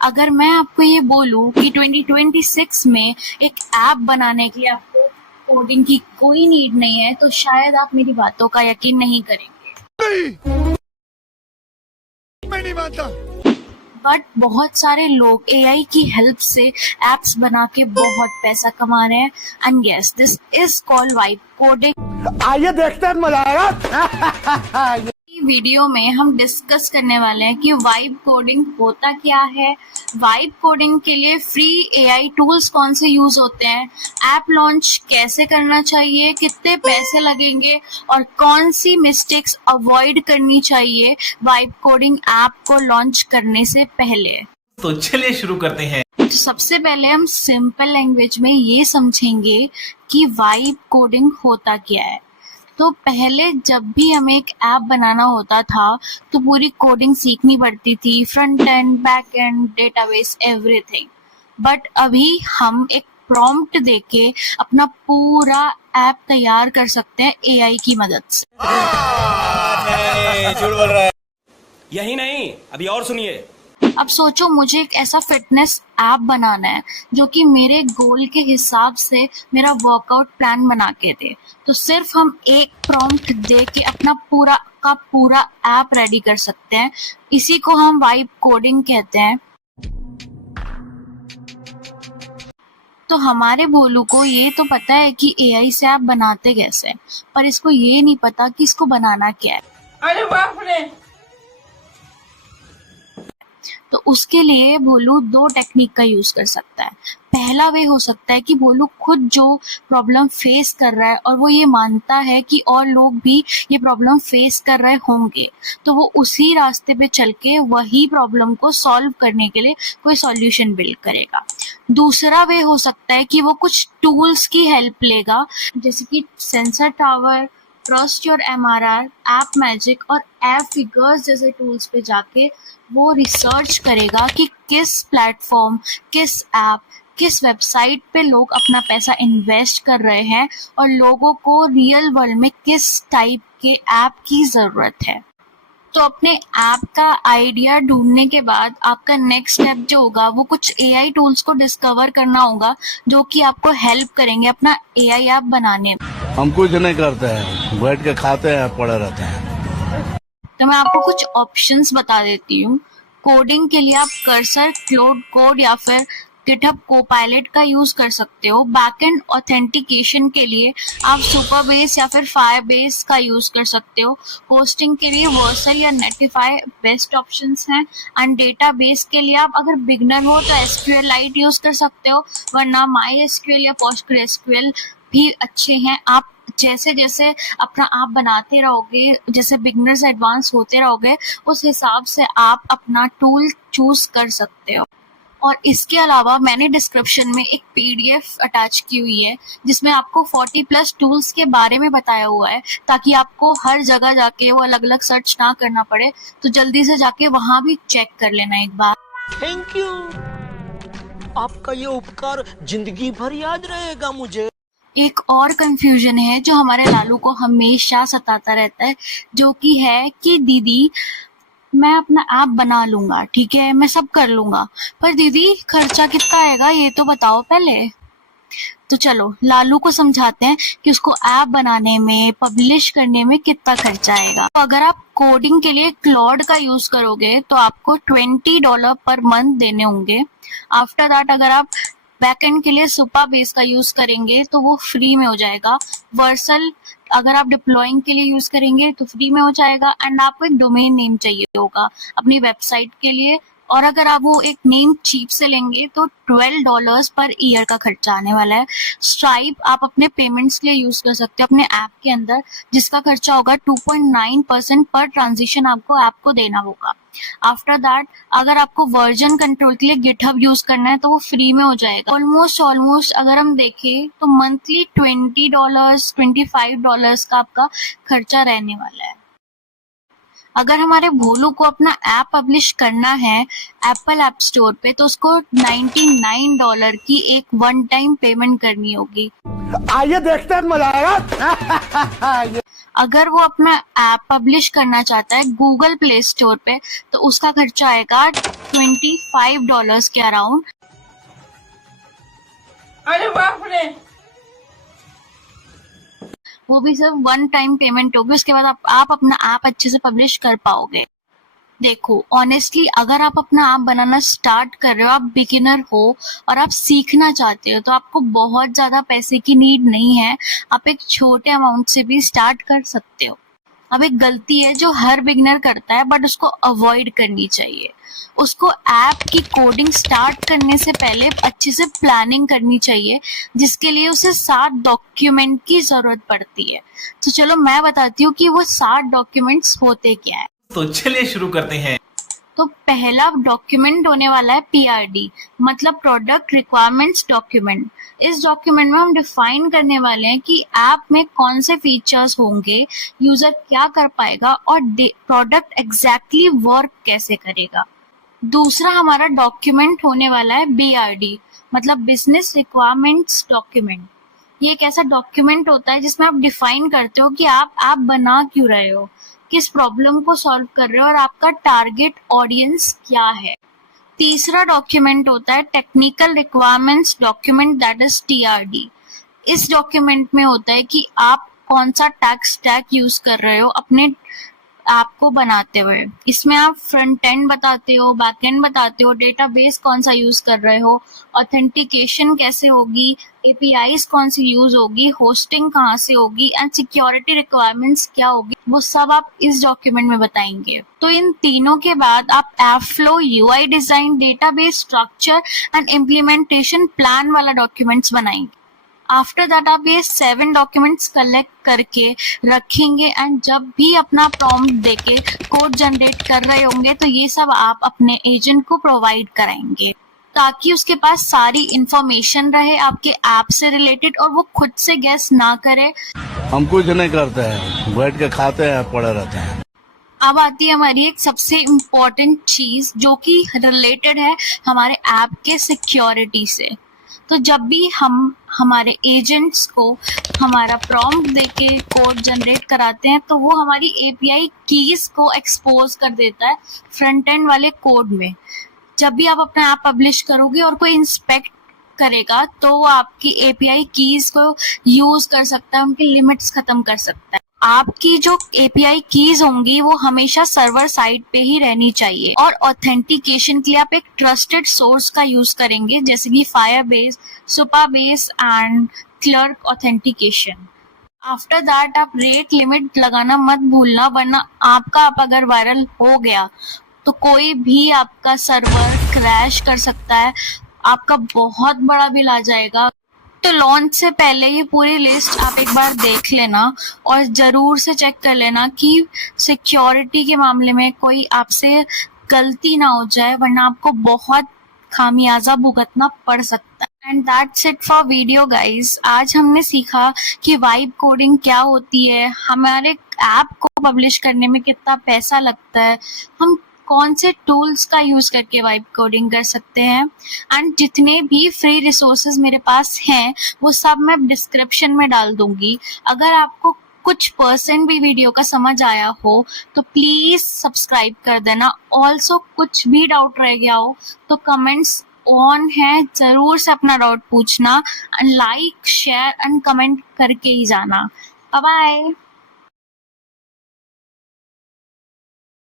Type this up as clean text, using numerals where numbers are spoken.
अगर मैं आपको ये बोलूं कि 2026 में एक ऐप बनाने के लिए आपको कोडिंग की कोई नीड नहीं है, तो शायद आप मेरी बातों का यकीन नहीं करेंगे। मैं नहीं मानता। बट बहुत सारे लोग एआई की हेल्प से एप्स बना के बहुत पैसा कमा रहे हैं। And yes, this is called vibe coding. आइए देखते हैं, मजा आएगा। वीडियो में हम डिस्कस करने वाले हैं कि वाइब कोडिंग होता क्या है, वाइब कोडिंग के लिए फ्री एआई टूल्स कौन से यूज होते हैं, ऐप लॉन्च कैसे करना चाहिए, कितने पैसे लगेंगे और कौन सी मिस्टेक्स अवॉइड करनी चाहिए वाइब कोडिंग ऐप को लॉन्च करने से पहले। तो चलिए शुरू करते हैं। तो सबसे पहले हम सिंपल लैंग्वेज में ये समझेंगे कि वाइब कोडिंग होता क्या है। तो पहले जब भी हमें एक ऐप बनाना होता था तो पूरी कोडिंग सीखनी पड़ती थी, front end, back and, database, everything. But अभी हम एक प्रॉम्प्ट देके अपना पूरा ऐप तैयार कर सकते हैं एआई की मदद से। नहीं, झूठ बोल रहा है। यही नहीं, अभी और सुनिए। अब सोचो, मुझे एक ऐसा फिटनेस ऐप बनाना है जो कि मेरे गोल के हिसाब से मेरा वर्कआउट प्लान बना के दे। तो सिर्फ हम एक प्रॉम्प्ट दे के अपना पूरा का पूरा ऐप रेडी कर सकते हैं। इसी को हम वाइब कोडिंग कहते हैं। तो हमारे भोलू को ये तो पता है कि एआई से ऐप बनाते कैसे, पर इसको ये नहीं पता कि इसको बनाना क्या है। अरे बाप रे! तो उसके लिए भोलू दो टेक्निक का यूज कर सकता है। पहला वे हो सकता है कि भोलू खुद जो प्रॉब्लम फेस कर रहा है और वो ये मानता है कि और लोग भी ये प्रॉब्लम फेस कर रहे होंगे, तो वो उसी रास्ते पे चल के वही प्रॉब्लम को सॉल्व करने के लिए कोई सॉल्यूशन बिल्ड करेगा। दूसरा वे हो सकता है कि वो कुछ टूल्स की हेल्प लेगा, जैसे कि sensor tower, trust your MRR, app magic और ऐप फिगर्स जैसे टूल्स पे जाके वो रिसर्च करेगा कि किस प्लेटफॉर्म, किस ऐप, किस वेबसाइट पे लोग अपना पैसा इन्वेस्ट कर रहे हैं और लोगों को रियल वर्ल्ड में किस टाइप के ऐप की ज़रूरत है। तो अपने ऐप का आइडिया ढूंढने के बाद आपका नेक्स्ट स्टेप जो होगा वो कुछ एआई टूल्स को डिस्कवर करना होगा जो कि आपको हेल्प करेंगे अपना एआई ऐप बनाने में। हम कुछ नहीं करते हैं, बैठ के खाते हैं, पड़े रहते हैं। तो मैं आपको कुछ ऑप्शंस बता देती हूँ। कोडिंग के लिए आप कर्सर, क्लाउड कोड या फिर गिटहब कोपायलट का यूज कर सकते हो। बैकएंड ऑथेंटिकेशन के लिए आप सुपरबेस या फिर फायरबेस का यूज कर सकते हो। होस्टिंग के लिए वर्सल या नेटिफाई बेस्ट ऑप्शंस हैं। एंड डेटाबेस के लिए आप अगर बिगनर हो तो एसक्यूएलाइट यूज कर सकते हो, वरना माई एसक्यूएल या पोस्टग्रेसक्यूएल भी अच्छे हैं। आप जैसे जैसे अपना आप बनाते रहोगे, जैसे बिगनर से एडवांस होते रहोगे, उस हिसाब से आप अपना टूल चूज कर सकते हो। और इसके अलावा मैंने डिस्क्रिप्शन में एक पीडीएफ अटैच की हुई है जिसमें आपको 40+ टूल्स के बारे में बताया हुआ है, ताकि आपको हर जगह जाके वो अलग अलग सर्च ना करना पड़े। तो जल्दी से जाके वहां भी चेक कर लेना एक बार। थैंक यू, आपका ये उपकार जिंदगी भर याद रहेगा मुझे। एक और कंफ्यूजन है जो हमारे लालू को हमेशा सताता रहता है, जो कि है कि दीदी मैं अपना ऐप बना लूंगा, ठीक है, मैं सब कर लूंगा, पर दीदी खर्चा कितना आएगा ये तो बताओ पहले। तो चलो लालू को समझाते हैं कि उसको ऐप बनाने में, पब्लिश करने में कितना खर्चा आएगा। तो अगर आप कोडिंग के लिए क्लॉड का यूज करोगे तो आपको $20 पर मंथ देने होंगे। आफ्टर दैट अगर आप बैकएंड के लिए सुपरबेस का यूज करेंगे तो वो फ्री में हो जाएगा। वर्सल अगर आप डिप्लॉइंग के लिए यूज करेंगे तो फ्री में हो जाएगा। एंड आपको एक डोमेन नेम चाहिए होगा अपनी वेबसाइट के लिए, और अगर आप वो एक नेम चीप से लेंगे तो $12 पर ईयर का खर्चा आने वाला है। स्ट्राइप आप अपने पेमेंट्स के लिए यूज कर सकते हो अपने ऐप के अंदर, जिसका खर्चा होगा 2.9% पर ट्रांजेक्शन आपको ऐप को देना होगा। आफ्टर दैट अगर आपको वर्जन कंट्रोल के लिए गिटहब यूज करना है तो वो फ्री में हो जाएगा। ऑलमोस्ट अगर हम देखें तो मंथली $20, $25 का आपका खर्चा रहने वाला है। अगर हमारे भोलू को अपना ऐप पब्लिश करना है एप्पल ऐप स्टोर पे तो उसको $99 की एक वन टाइम पेमेंट करनी होगी। आइए देखते हैं, मजा आएगा। अगर वो अपना ऐप पब्लिश करना चाहता है गूगल प्ले स्टोर पे, तो उसका खर्चा आएगा $25 के अराउंड। अरे बाप रे। वो भी सिर्फ वन टाइम पेमेंट होगी, उसके बाद आप अपना ऐप अच्छे से पब्लिश कर पाओगे। देखो ऑनेस्टली, अगर आप अपना ऐप बनाना स्टार्ट कर रहे हो, आप बिगिनर हो और आप सीखना चाहते हो, तो आपको बहुत ज्यादा पैसे की नीड नहीं है। आप एक छोटे अमाउंट से भी स्टार्ट कर सकते हो। अब एक गलती है जो हर बिगिनर करता है, बट उसको अवॉइड करनी चाहिए। उसको ऐप की कोडिंग स्टार्ट करने से पहले अच्छे से प्लानिंग करनी चाहिए, जिसके लिए उसे 7 डॉक्यूमेंट की जरूरत पड़ती है। तो चलो मैं बताती हूँ कि वो 7 डॉक्यूमेंट्स होते क्या है। तो चलिए शुरू करते हैं। तो पहला डॉक्यूमेंट होने वाला है PRD, मतलब प्रोडक्ट रिक्वायरमेंट्स डॉक्यूमेंट। इस डॉक्यूमेंट में हम डिफाइन करने वाले हैं कि ऐप में कौन से फीचर्स होंगे, यूजर क्या कर पाएगा और प्रोडक्ट एग्जैक्टली वर्क कैसे करेगा। दूसरा हमारा डॉक्यूमेंट होने वाला है BRD, मतलब बिजनेस रिक्वायरमेंट्स डॉक्यूमेंट। ये एक ऐसा डॉक्यूमेंट होता है जिसमें आप डिफाइन करते हो कि आप ऐप बना क्यों रहे हो, किस प्रॉब्लम को सॉल्व कर रहे हो और आपका टारगेट ऑडियंस क्या है। तीसरा डॉक्यूमेंट होता है technical requirements document, that is TRD। इस डॉक्यूमेंट में होता है कि आप कौन सा टेक स्टैक यूज कर रहे हो अपने ऐप को बनाते हुए। इसमें आप फ्रंट एंड बताते हो, बैक एंड बताते हो, डेटाबेस कौन सा यूज कर रहे हो, ऑथेंटिकेशन कैसे होगी, APIs कौन सी यूज होगी, होस्टिंग कहाँ से होगी एंड सिक्योरिटी रिक्वायरमेंट्स क्या होगी, वो सब आप इस डॉक्यूमेंट में बताएंगे। तो इन तीनों के बाद आप app flow, UI design, database structure and implementation plan वाला डॉक्यूमेंट्स बनाएंगे। आफ्टर दैट आप ये 7 डॉक्यूमेंट्स कलेक्ट करके रखेंगे एंड जब भी अपना प्रॉम्प्ट देके कोड जनरेट कर रहे होंगे, तो ये सब आप अपने एजेंट को प्रोवाइड कराएंगे, ताकि उसके पास सारी इंफॉर्मेशन रहे आपके ऐप से रिलेटेड और वो खुद से गेस ना करे। हम कुछ नहीं करते हैं, बैठ के खाते हैं, पड़े रहते हैं। अब आती है हमारी एक सबसे इम्पोर्टेंट चीज जो कि रिलेटेड है हमारे ऐप के सिक्योरिटी से। तो जब भी हम हमारे एजेंट्स को हमारा प्रॉम्प्ट देके कोड जनरेट कराते हैं, तो वो हमारी API कीज को एक्सपोज कर देता है फ्रंट एंड वाले कोड में। जब भी आप अपना ऐप पब्लिश करोगे और कोई इंस्पेक्ट करेगा, तो वो आपकी API कीज को यूज कर सकता है, उनकी लिमिट्स खत्म कर सकता है। आपकी जो API कीज होंगी वो हमेशा सर्वर साइड पे ही रहनी चाहिए। और ऑथेंटिकेशन के लिए आप एक ट्रस्टेड सोर्स का यूज करेंगे, जैसे कि Firebase, Supabase and Clerk authentication. After that आप रेट लिमिट लगाना मत भूलना, वरना आपका ऐप अगर वायरल हो गया तो कोई भी आपका सर्वर क्रैश कर सकता है, आपका बहुत बड़ा बिल आ जाएगा। तो लॉन्च से पहले ये पूरी लिस्ट आप एक बार देख लेना और जरूर से चेक कर लेना कि सिक्योरिटी के मामले में कोई आपसे गलती ना हो जाए, वरना आपको बहुत खामियाजा भुगतना पड़ सकता है। And that's it for video guys. आज हमने सीखा कि वाइब कोडिंग क्या होती है, हमारे ऐप को पब्लिश करने में कितना पैसा लगता है, हम कौन से टूल्स का यूज करके वाइब कोडिंग कर सकते हैं, एंड जितने भी फ्री रिसोर्सेज मेरे पास हैं वो सब मैं डिस्क्रिप्शन में डाल दूंगी। अगर आपको कुछ % भी वीडियो का समझ आया हो तो प्लीज सब्सक्राइब कर देना। ऑल्सो कुछ भी डाउट रह गया हो तो कमेंट्स ऑन है, जरूर से अपना डाउट पूछना, लाइक शेयर एंड कमेंट करके ही जाना। Bye bye.